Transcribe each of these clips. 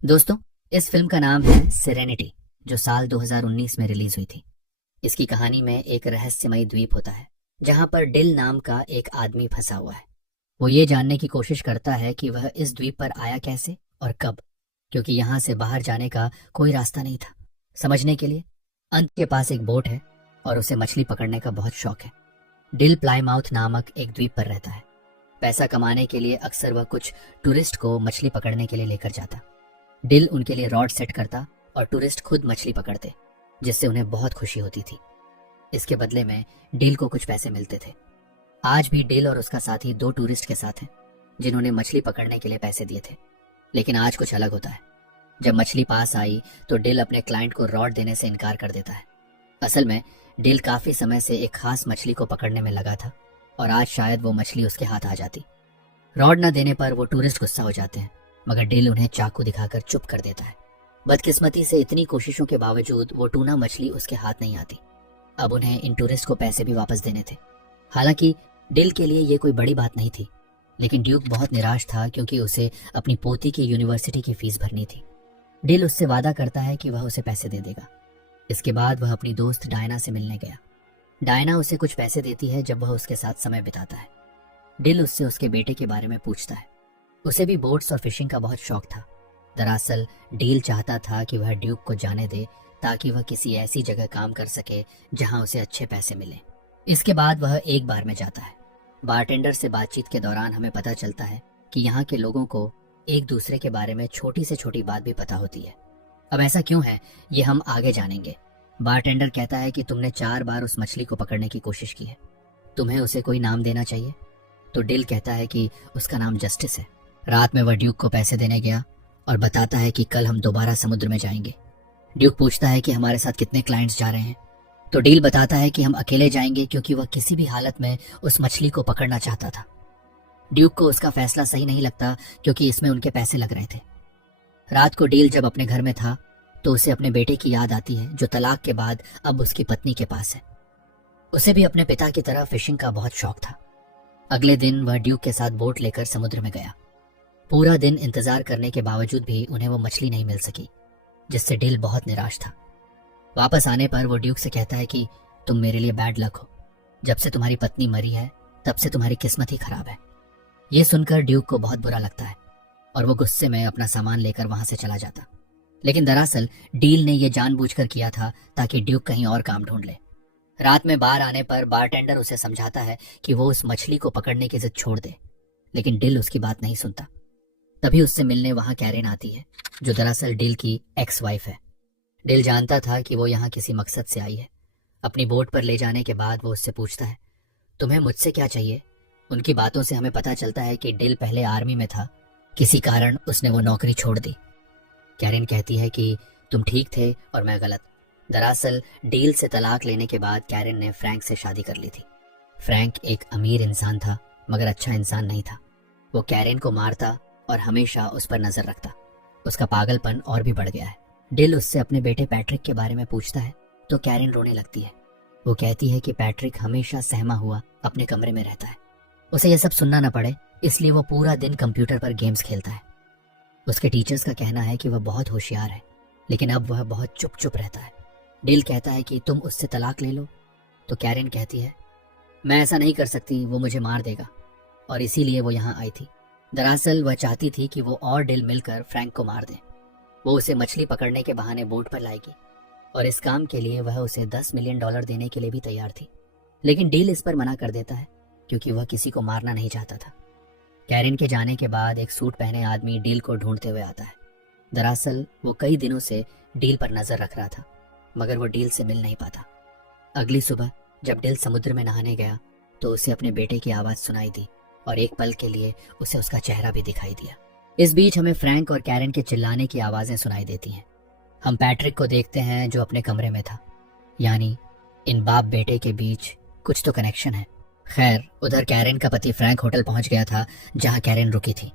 दोस्तों, इस फिल्म का नाम है सेरेनिटी, जो साल 2019 में रिलीज हुई थी। इसकी कहानी में एक रहस्यमयी द्वीप होता है जहां पर डिल नाम का एक आदमी फंसा हुआ है। वो ये जानने की कोशिश करता है कि वह इस द्वीप पर आया कैसे और कब, क्योंकि यहाँ से बाहर जाने का कोई रास्ता नहीं था। समझने के लिए अंत के पास एक बोट है और उसे मछली पकड़ने का बहुत शौक है। डिल प्लाईमाउथ नामक एक द्वीप पर रहता है। पैसा कमाने के लिए अक्सर वह कुछ टूरिस्ट को मछली पकड़ने के लिए लेकर जाता। डिल उनके लिए रॉड सेट करता और टूरिस्ट खुद मछली पकड़ते, जिससे उन्हें बहुत खुशी होती थी। इसके बदले में डिल को कुछ पैसे मिलते थे। आज भी डिल और उसका साथी दो टूरिस्ट के साथ हैं जिन्होंने मछली पकड़ने के लिए पैसे दिए थे। लेकिन आज कुछ अलग होता है। जब मछली पास आई तो डिल अपने क्लाइंट को रॉड देने से इनकार कर देता है। असल में डिल काफी समय से एक खास मछली को पकड़ने में लगा था और आज शायद वो मछली उसके हाथ आ जाती। रॉड न देने पर वो टूरिस्ट गुस्सा हो जाते हैं, मगर डिल उन्हें चाकू दिखाकर चुप कर देता है। बदकिस्मती से इतनी कोशिशों के बावजूद वो टूना मछली उसके हाथ नहीं आती। अब उन्हें इन टूरिस्ट को पैसे भी वापस देने थे। हालांकि डिल के लिए ये कोई बड़ी बात नहीं थी, लेकिन ड्यूक बहुत निराश था क्योंकि उसे अपनी पोती की यूनिवर्सिटी की फीस भरनी थी। डिल उससे वादा करता है कि वह उसे पैसे दे देगा। इसके बाद वह अपनी दोस्त डायना से मिलने गया। डायना उसे कुछ पैसे देती है जब वह उसके साथ समय बिताता है। डिल उससे उसके बेटे के बारे में पूछता है। उसे भी बोट्स और फिशिंग का बहुत शौक था। दरअसल डील चाहता था कि वह ड्यूक को जाने दे ताकि वह किसी ऐसी जगह काम कर सके जहां उसे अच्छे पैसे मिले। इसके बाद वह एक बार में जाता है। बारटेंडर से बातचीत के दौरान हमें पता चलता है कि यहाँ के लोगों को एक दूसरे के बारे में छोटी से छोटी बात भी पता होती है। अब ऐसा क्यों है, ये हम आगे जानेंगे। बारटेंडर कहता है कि तुमने 4 बार उस मछली को पकड़ने की कोशिश की है, तुम्हें उसे कोई नाम देना चाहिए। तो डिल कहता है कि उसका नाम जस्टिस है। रात में वह ड्यूक को पैसे देने गया और बताता है कि कल हम दोबारा समुद्र में जाएंगे। ड्यूक पूछता है कि हमारे साथ कितने क्लाइंट्स जा रहे हैं, तो डील बताता है कि हम अकेले जाएंगे क्योंकि वह किसी भी हालत में उस मछली को पकड़ना चाहता था। ड्यूक को उसका फैसला सही नहीं लगता क्योंकि इसमें उनके पैसे लग रहे थे। रात को डील जब अपने घर में था तो उसे अपने बेटे की याद आती है जो तलाक के बाद अब उसकी पत्नी के पास है। उसे भी अपने पिता की तरह फिशिंग का बहुत शौक था। अगले दिन वह ड्यूक के साथ बोट लेकर समुद्र में गया। पूरा दिन इंतजार करने के बावजूद भी उन्हें वो मछली नहीं मिल सकी, जिससे डिल बहुत निराश था। वापस आने पर वो ड्यूक से कहता है कि तुम मेरे लिए बैड लक हो। जब से तुम्हारी पत्नी मरी है तब से तुम्हारी किस्मत ही खराब है। ये सुनकर ड्यूक को बहुत बुरा लगता है और वो गुस्से में अपना सामान लेकर वहां से चला जाता। लेकिन दरअसल डील ने यह जानबूझकर किया था ताकि ड्यूक कहीं और काम ढूंढ ले। रात में बार आने पर बारटेंडर उसे समझाता है कि वो उस मछली को पकड़ने की जिद छोड़ दे, लेकिन डिल उसकी बात नहीं सुनता। तभी उससे मिलने वहां कैरेन आती है, जो दरअसल डिल की एक्स वाइफ है। डिल जानता था कि वो यहाँ किसी मकसद से आई है। अपनी बोट पर ले जाने के बाद वो उससे पूछता है, तुम्हें मुझसे क्या चाहिए। उनकी बातों से हमें पता चलता है कि डिल पहले आर्मी में था, किसी कारण उसने वो नौकरी छोड़ दी। कैरेन कहती है कि तुम ठीक थे और मैं गलत। दरअसल डील से तलाक लेने के बाद कैरेन ने फ्रैंक से शादी कर ली थी। फ्रैंक एक अमीर इंसान था मगर अच्छा इंसान नहीं था। वो कैरेन को मारता और हमेशा उस पर नजर रखता। उसका पागलपन और भी बढ़ गया है। डिल उससे अपने बेटे पैट्रिक के बारे में पूछता है तो कैरेन रोने लगती है। वो कहती है कि पैट्रिक हमेशा सहमा हुआ अपने कमरे में रहता है। उसे यह सब सुनना न पड़े इसलिए वो पूरा दिन कंप्यूटर पर गेम्स खेलता है। उसके टीचर्स का कहना है कि वह बहुत होशियार है, लेकिन अब वह बहुत चुप चुप रहता है। डिल कहता है कि तुम उससे तलाक ले लो, तो कैरेन कहती है मैं ऐसा नहीं कर सकती, वो मुझे मार देगा, और इसीलिए वो यहाँ आई थी। दरअसल वह चाहती थी कि वो और डिल मिलकर फ्रैंक को मार दें। वो उसे मछली पकड़ने के बहाने बोट पर लाएगी और इस काम के लिए वह उसे $10 मिलियन देने के लिए भी तैयार थी। लेकिन डिल इस पर मना कर देता है क्योंकि वह किसी को मारना नहीं चाहता था। कैरेन के जाने के बाद एक सूट पहने आदमी डील को ढूंढते हुए आता है। दरअसल वो कई दिनों से डील पर नजर रख रहा था, मगर वो डील से मिल नहीं पाता। अगली सुबह जब डिल समुद्र में नहाने गया तो उसे अपने बेटे की आवाज सुनाई दी और एक पल के लिए उसे उसका चेहरा भी दिखाई दिया। इस बीच हमें फ्रैंक और कैरेन के चिल्लाने की आवाजें सुनाई देती हैं। हम पैट्रिक को देखते हैं जो अपने कमरे में था। यानी इन बाप बेटे के बीच कुछ तो कनेक्शन है। खैर, उधर कैरेन का पति फ्रैंक होटल पहुंच गया था जहां कैरेन रुकी थी।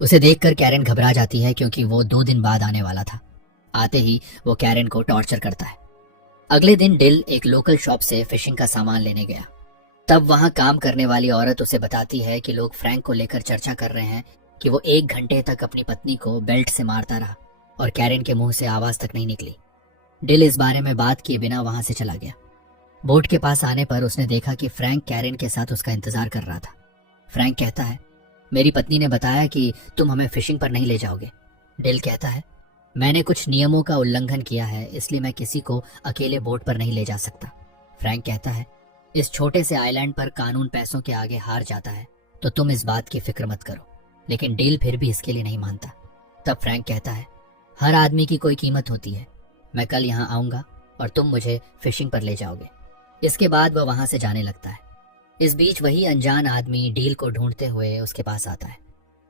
उसे देखकर कैरेन घबरा जाती है क्योंकि वो 2 दिन बाद आने वाला था। आते ही वो कैरेन को टॉर्चर करता है। अगले दिन डिल एक लोकल शॉप से फिशिंग का सामान लेने गया। तब वहां काम करने वाली औरत उसे बताती है कि लोग फ्रैंक को लेकर चर्चा कर रहे हैं कि वो 1 घंटे तक अपनी पत्नी को बेल्ट से मारता रहा और कैरेन के मुंह से आवाज तक नहीं निकली। डिल इस बारे में बात किए बिना वहां से चला गया। बोट के पास आने पर उसने देखा कि फ्रैंक कैरेन के साथ उसका इंतजार कर रहा था। फ्रैंक कहता है, मेरी पत्नी ने बताया कि तुम हमें फिशिंग पर नहीं ले जाओगे। डिल कहता है, मैंने कुछ नियमों का उल्लंघन किया है, इसलिए मैं किसी को अकेले बोट पर नहीं ले जा सकता। फ्रैंक कहता है, इस छोटे से आइलैंड पर कानून पैसों के आगे हार जाता है, तो तुम इस बात की फिक्र मत करो। लेकिन डिल फिर भी इसके लिए नहीं मानता। तब फ्रैंक कहता है, हर आदमी की कोई कीमत होती है। मैं कल यहाँ आऊंगा और तुम मुझे फिशिंग पर ले जाओगे। इसके बाद वह वहां से जाने लगता है। इस बीच वही अनजान आदमी डील को ढूंढते हुए उसके पास आता है,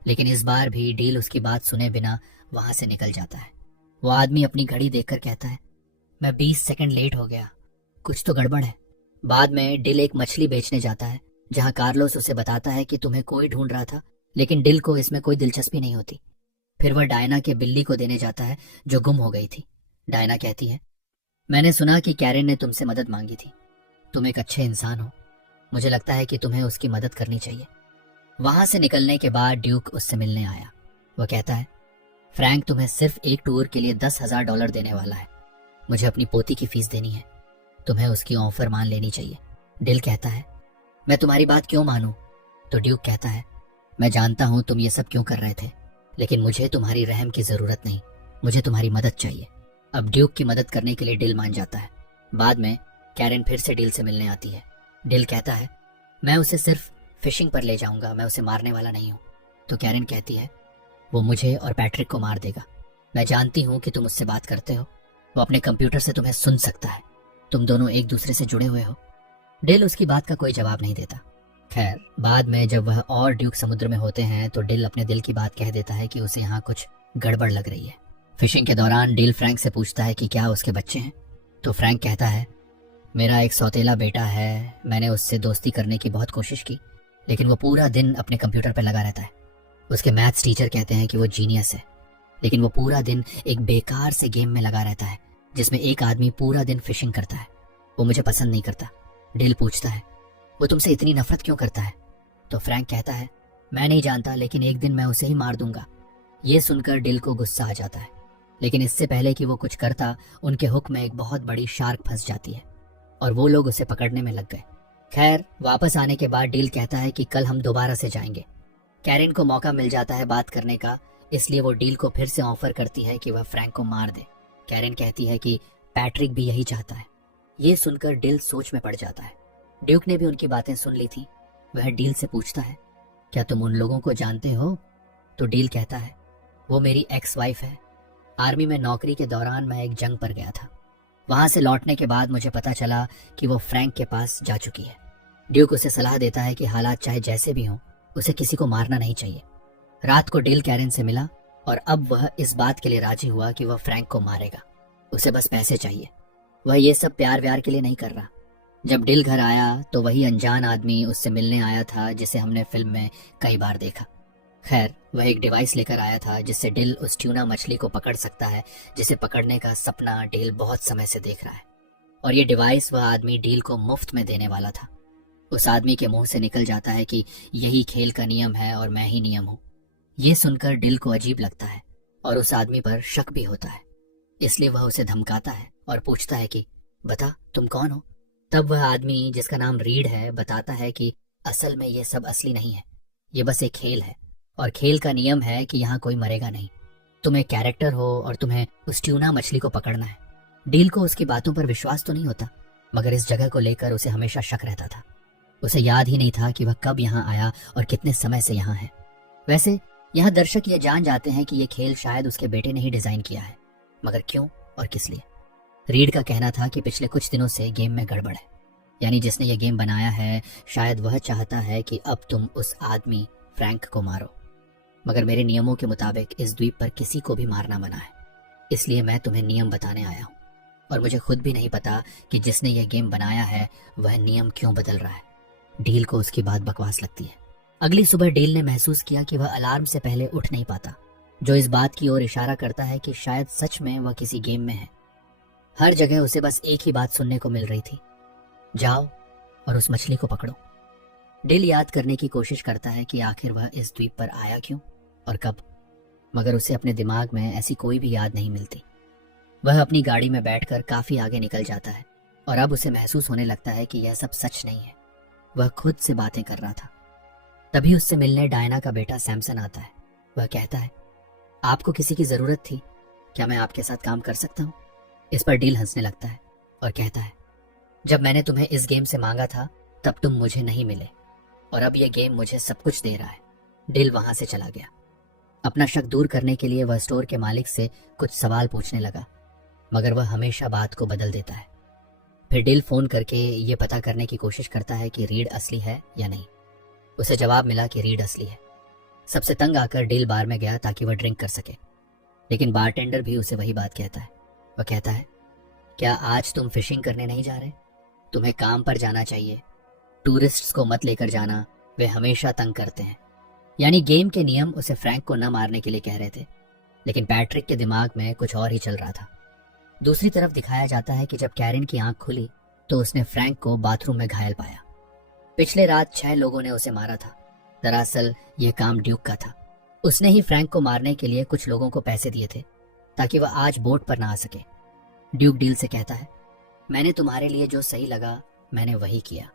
लेकिन इस बार भी डील उसकी बात सुने बिना वहां से निकल जाता है। वो आदमी अपनी घड़ी देखकर कहता है, मैं 20 सेकंड लेट हो गया, कुछ तो गड़बड़ है। बाद में डिल एक मछली बेचने जाता है, जहां कार्लोस उसे बताता है कि तुम्हें कोई ढूंढ रहा था, लेकिन डिल को इसमें कोई दिलचस्पी नहीं होती। फिर वह डायना के बिल्ली को देने जाता है जो गुम हो गई थी। डायना कहती है, मैंने सुना कि कैरेन ने तुमसे मदद मांगी थी। तुम एक अच्छे इंसान हो, मुझे लगता है कि तुम्हें उसकी मदद करनी चाहिए। वहां से निकलने के बाद ड्यूक उससे मिलने आया। वह कहता है, फ्रैंक तुम्हें सिर्फ एक टूर के लिए $10,000 देने वाला है। मुझे अपनी पोती की फीस देनी है, तुम्हें उसकी ऑफर मान लेनी चाहिए। डिल कहता है, मैं तुम्हारी बात क्यों मानूं? तो ड्यूक कहता है, मैं जानता हूं तुम ये सब क्यों कर रहे थे, लेकिन मुझे तुम्हारी रहम की जरूरत नहीं, मुझे तुम्हारी मदद चाहिए। अब ड्यूक की मदद करने के लिए डिल मान जाता है। बाद में कैरेन फिर से डिल से मिलने आती है। डिल कहता है, मैं उसे सिर्फ फिशिंग पर ले जाऊंगा, मैं उसे मारने वाला नहीं हूं। तो कैरेन कहती है, वो मुझे और पैट्रिक को मार देगा। मैं जानती हूं कि तुम उससे बात करते हो, वो अपने कंप्यूटर से तुम्हें सुन सकता है, तुम दोनों एक दूसरे से जुड़े हुए हो। डिल उसकी बात का कोई जवाब नहीं देता। खैर, बाद में जब वह और ड्यूक समुद्र में होते हैं तो डिल अपने दिल की बात कह देता है कि उसे यहाँ कुछ गड़बड़ लग रही है। फिशिंग के दौरान डिल फ्रैंक से पूछता है कि क्या उसके बच्चे हैं। तो फ्रैंक कहता है, मेरा एक सौतेला बेटा है, मैंने उससे दोस्ती करने की बहुत कोशिश की, लेकिन वो पूरा दिन अपने कंप्यूटर पर लगा रहता है। उसके मैथ्स टीचर कहते हैं कि वो जीनियस है, लेकिन वो पूरा दिन एक बेकार से गेम में लगा रहता है जिसमें एक आदमी पूरा दिन फिशिंग करता है। वो मुझे पसंद नहीं करता। डिल पूछता है, वो तुमसे इतनी नफरत क्यों करता है? तो फ्रैंक कहता है, मैं नहीं जानता, लेकिन एक दिन मैं उसे ही मार दूंगा। ये सुनकर डिल को गुस्सा आ जाता है, लेकिन इससे पहले कि वो कुछ करता, उनके हुक में एक बहुत बड़ी शार्क फंस जाती है और वो लोग उसे पकड़ने में लग गए। खैर, वापस आने के बाद डिल कहता है कि कल हम दोबारा से जाएंगे। कैरेन को मौका मिल जाता है बात करने का, इसलिए वो डील को फिर से ऑफर करती है कि वह फ्रैंक को मार दे। कैरेन कहती है कि पैट्रिक भी यही चाहता है। ये सुनकर डिल सोच में पड़ जाता है। ड्यूक ने भी उनकी बातें सुन ली थी। वह डील से पूछता है, क्या तुम उन लोगों को जानते हो? तो डील कहता है, वो मेरी एक्स वाइफ है। आर्मी में नौकरी के दौरान मैं एक जंग पर गया था। वहां से लौटने के बाद मुझे पता चला कि वो फ्रैंक के पास जा चुकी है। ड्यूक उसे सलाह देता है कि हालात चाहे जैसे भी हों, उसे किसी को मारना नहीं चाहिए। रात को डिल कैरेन से मिला और अब वह इस बात के लिए राजी हुआ कि वह फ्रैंक को मारेगा। उसे बस पैसे चाहिए। वह ये सब प्यार व्यार के लिए नहीं कर रहा। जब डिल घर आया तो वही अनजान आदमी उससे मिलने आया था जिसे हमने फिल्म में कई बार देखा। खैर, वह एक डिवाइस लेकर आया था जिससे डिल उस ट्यूना मछली को पकड़ सकता है जिसे पकड़ने का सपना डिल बहुत समय से देख रहा है। और ये डिवाइस वह आदमी डील को मुफ्त में देने वाला था। उस आदमी के मुंह से निकल जाता है कि यही खेल का नियम है और मैं ही नियम हूं। ये सुनकर डिल को अजीब लगता है और उस आदमी पर शक भी होता है, इसलिए वह उसे धमकाता है और पूछता है कि बता तुम कौन हो। तब वह आदमी, जिसका नाम रीड है, बताता है कि असल में ये सब असली नहीं है, ये बस एक खेल है और खेल का नियम है कि यहाँ कोई मरेगा नहीं। तुम एक कैरेक्टर हो और तुम्हें उस ट्यूना मछली को पकड़ना है। डील को उसकी बातों पर विश्वास तो नहीं होता, मगर इस जगह को लेकर उसे हमेशा शक रहता था। उसे याद ही नहीं था कि वह कब यहाँ आया और कितने समय से यहाँ है। वैसे यहाँ दर्शक ये जान जाते हैं कि ये खेल शायद उसके बेटे ने ही डिजाइन किया है, मगर क्यों और किस लिए? रीड का कहना था कि पिछले कुछ दिनों से गेम में गड़बड़ है, यानी जिसने ये गेम बनाया है शायद वह चाहता है कि अब तुम उस आदमी फ्रैंक को मारो, मगर मेरे नियमों के मुताबिक इस द्वीप पर किसी को भी मारना मना है। इसलिए मैं तुम्हें नियम बताने आया हूँ और मुझे खुद भी नहीं पता कि जिसने ये गेम बनाया है वह नियम क्यों बदल रहा है। डील को उसकी बात बकवास लगती है। अगली सुबह डील ने महसूस किया कि वह अलार्म से पहले उठ नहीं पाता, जो इस बात की ओर इशारा करता है कि शायद सच में वह किसी गेम में है। हर जगह उसे बस एक ही बात सुनने को मिल रही थी, जाओ और उस मछली को पकड़ो। डील याद करने की कोशिश करता है कि आखिर वह इस द्वीप पर आया क्यों और कब। मगर उसे अपने दिमाग में ऐसी कोई भी याद नहीं मिलती। वह अपनी गाड़ी में बैठकर काफी आगे निकल जाता है और अब उसे महसूस होने लगता है कि यह सब सच नहीं है। वह खुद से बातें कर रहा था। तभी उससे मिलने डायना का बेटा सैमसन आता है। वह कहता है, आपको किसी की जरूरत थी, क्या मैं आपके साथ काम कर सकता हूँ? इस पर डील हंसने लगता है और कहता है, जब मैंने तुम्हें इस गेम से मांगा था तब तुम मुझे नहीं मिले और अब यह गेम मुझे सब कुछ दे रहा है। डील वहां से चला गया। अपना शक दूर करने के लिए वह स्टोर के मालिक से कुछ सवाल पूछने लगा, मगर वह हमेशा बात को बदल देता है। फिर डिल फोन करके ये पता करने की कोशिश करता है कि रीड असली है या नहीं। उसे जवाब मिला कि रीड असली है। सबसे तंग आकर डिल बार में गया ताकि वह ड्रिंक कर सके, लेकिन बारटेंडर भी उसे वही बात कहता है। वह कहता है, क्या आज तुम फिशिंग करने नहीं जा रहे? तुम्हें काम पर जाना चाहिए। टूरिस्ट्स को मत लेकर जाना, वे हमेशा तंग करते हैं। यानी गेम के नियम उसे फ्रैंक को न मारने के लिए कह रहे थे, लेकिन पैट्रिक के दिमाग में कुछ और ही चल रहा था। दूसरी तरफ दिखाया जाता है कि जब कैरन की आंख खुली तो उसने फ्रैंक को बाथरूम में घायल पाया। पिछले रात 6 लोगों ने उसे मारा था। दरअसल यह काम ड्यूक का था। उसने ही फ्रैंक को मारने के लिए कुछ लोगों को पैसे दिए थे ताकि वह आज बोट पर ना आ सके। ड्यूक डील से कहता है, मैंने तुम्हारे लिए जो सही लगा मैंने वही किया।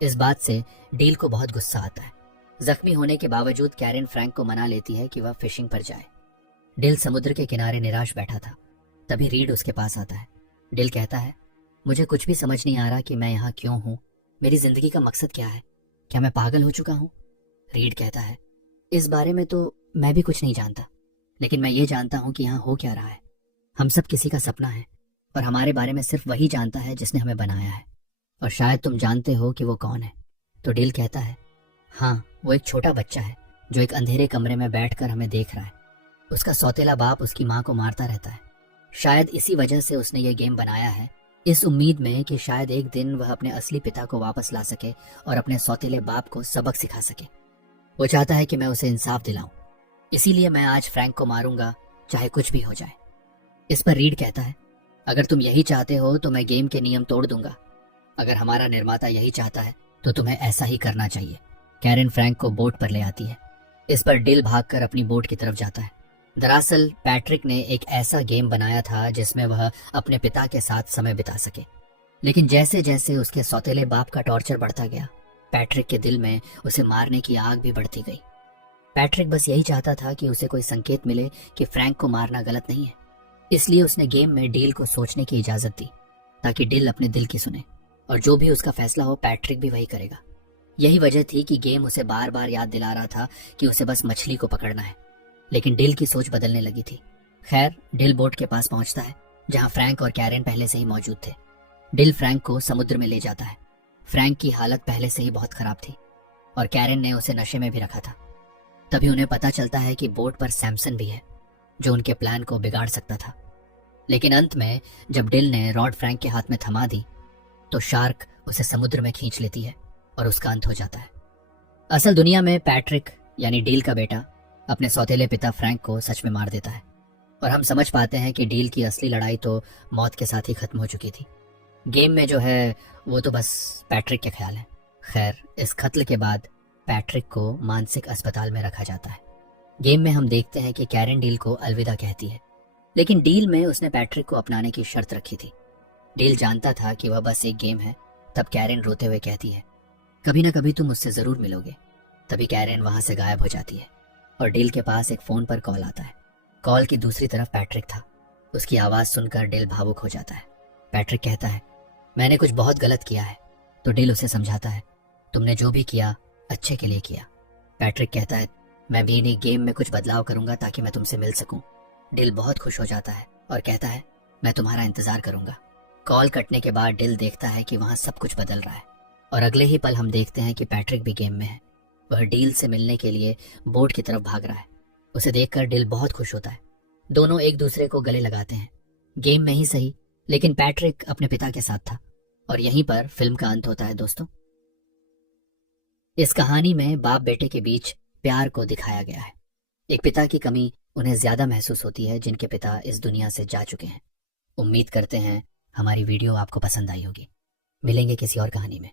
इस बात से डील को बहुत गुस्सा आता है। जख्मी होने के बावजूद कैरन फ्रैंक को मना लेती है कि वह फिशिंग पर जाए। डिल समुद्र के किनारे निराश बैठा था। तभी रीड उसके पास आता है। डिल कहता है, मुझे कुछ भी समझ नहीं आ रहा कि मैं यहाँ क्यों हूँ। मेरी जिंदगी का मकसद क्या है? क्या मैं पागल हो चुका हूँ? रीड कहता है, इस बारे में तो मैं भी कुछ नहीं जानता, लेकिन मैं ये जानता हूँ कि यहाँ हो क्या रहा है। हम सब किसी का सपना है और हमारे बारे में सिर्फ वही जानता है जिसने हमें बनाया है, और शायद तुम जानते हो कि वो कौन है। तो डिल कहता है, हाँ, वो एक छोटा बच्चा है जो एक अंधेरे कमरे में बैठकर हमें देख रहा है। उसका सौतेला बाप उसकी माँ को मारता रहता है। शायद इसी वजह से उसने ये गेम बनाया है, इस उम्मीद में कि शायद एक दिन वह अपने असली पिता को वापस ला सके और अपने सौतेले बाप को सबक सिखा सके। वो चाहता है कि मैं उसे इंसाफ दिलाऊं, इसीलिए मैं आज फ्रैंक को मारूंगा, चाहे कुछ भी हो जाए। इस पर रीड कहता है, अगर तुम यही चाहते हो तो मैं गेम के नियम तोड़ दूंगा। अगर हमारा निर्माता यही चाहता है तो तुम्हें ऐसा ही करना चाहिए। कैरन फ्रैंक को बोट पर ले आती है। इस पर डिल भागकर अपनी बोट की तरफ जाता है। दरअसल पैट्रिक ने एक ऐसा गेम बनाया था जिसमें वह अपने पिता के साथ समय बिता सके, लेकिन जैसे जैसे उसके सौतेले बाप का टॉर्चर बढ़ता गया, पैट्रिक के दिल में उसे मारने की आग भी बढ़ती गई। पैट्रिक बस यही चाहता था कि उसे कोई संकेत मिले कि फ्रैंक को मारना गलत नहीं है। इसलिए उसने गेम में डिल को सोचने की इजाजत दी ताकि डिल अपने दिल की सुने, और जो भी उसका फैसला हो पैट्रिक भी वही करेगा। यही वजह थी कि गेम उसे बार बार याद दिला रहा था कि उसे बस मछली को पकड़ना है, लेकिन डिल की सोच बदलने लगी थी। खैर, डिल बोट के पास पहुंचता है जहां फ्रैंक और कैरन पहले से ही मौजूद थे। डिल फ्रैंक को समुद्र में ले जाता है। फ्रैंक की हालत पहले से ही बहुत खराब थी और कैरन ने उसे नशे में भी रखा था। तभी उन्हें पता चलता है कि बोट पर सैमसन भी है जो उनके प्लान को बिगाड़ सकता था। लेकिन अंत में जब डिल ने रॉड फ्रैंक के हाथ में थमा दी तो शार्क उसे समुद्र में खींच लेती है और उसका अंत हो जाता है। असल दुनिया में पैट्रिक यानी डील का बेटा अपने सौतेले पिता फ्रैंक को सच में मार देता है, और हम समझ पाते हैं कि डील की असली लड़ाई तो मौत के साथ ही खत्म हो चुकी थी। गेम में जो है वो तो बस पैट्रिक के ख्याल है। खैर, इस कत्ल के बाद पैट्रिक को मानसिक अस्पताल में रखा जाता है। गेम में हम देखते हैं कि कैरन डील को अलविदा कहती है, लेकिन डील में उसने पैट्रिक को अपनाने की शर्त रखी थी। डील जानता था कि वह बस एक गेम है। तब कैरन रोते हुए कहती है, कभी ना कभी तुम मुझसे जरूर मिलोगे। तभी कैरन वहां से गायब हो जाती है और डील के पास एक फोन पर कॉल आता है। कॉल की दूसरी तरफ पैट्रिक था। उसकी आवाज सुनकर डील भावुक हो जाता है। पैट्रिक कहता है, मैंने कुछ बहुत गलत किया है। तो डील उसे समझाता है, तुमने जो भी किया अच्छे के लिए किया। पैट्रिक कहता है, मैं भी इन्हीं गेम में कुछ बदलाव करूंगा ताकि मैं तुमसे मिल सकूं। डील बहुत खुश हो जाता है और कहता है, मैं तुम्हारा इंतजार करूंगा। कॉल कटने के बाद डील देखता है कि वहां सब कुछ बदल रहा है, और अगले ही पल हम देखते हैं कि पैट्रिक भी गेम में है। वह डील से मिलने के लिए बोट की तरफ भाग रहा है। उसे देखकर डील बहुत खुश होता है। दोनों एक दूसरे को गले लगाते हैं। गेम में ही सही, लेकिन पैट्रिक अपने पिता के साथ था, और यहीं पर फिल्म का अंत होता है। दोस्तों, इस कहानी में बाप बेटे के बीच प्यार को दिखाया गया है। एक पिता की कमी उन्हें ज्यादा महसूस होती है जिनके पिता इस दुनिया से जा चुके हैं। उम्मीद करते हैं हमारी वीडियो आपको पसंद आई होगी। मिलेंगे किसी और कहानी में।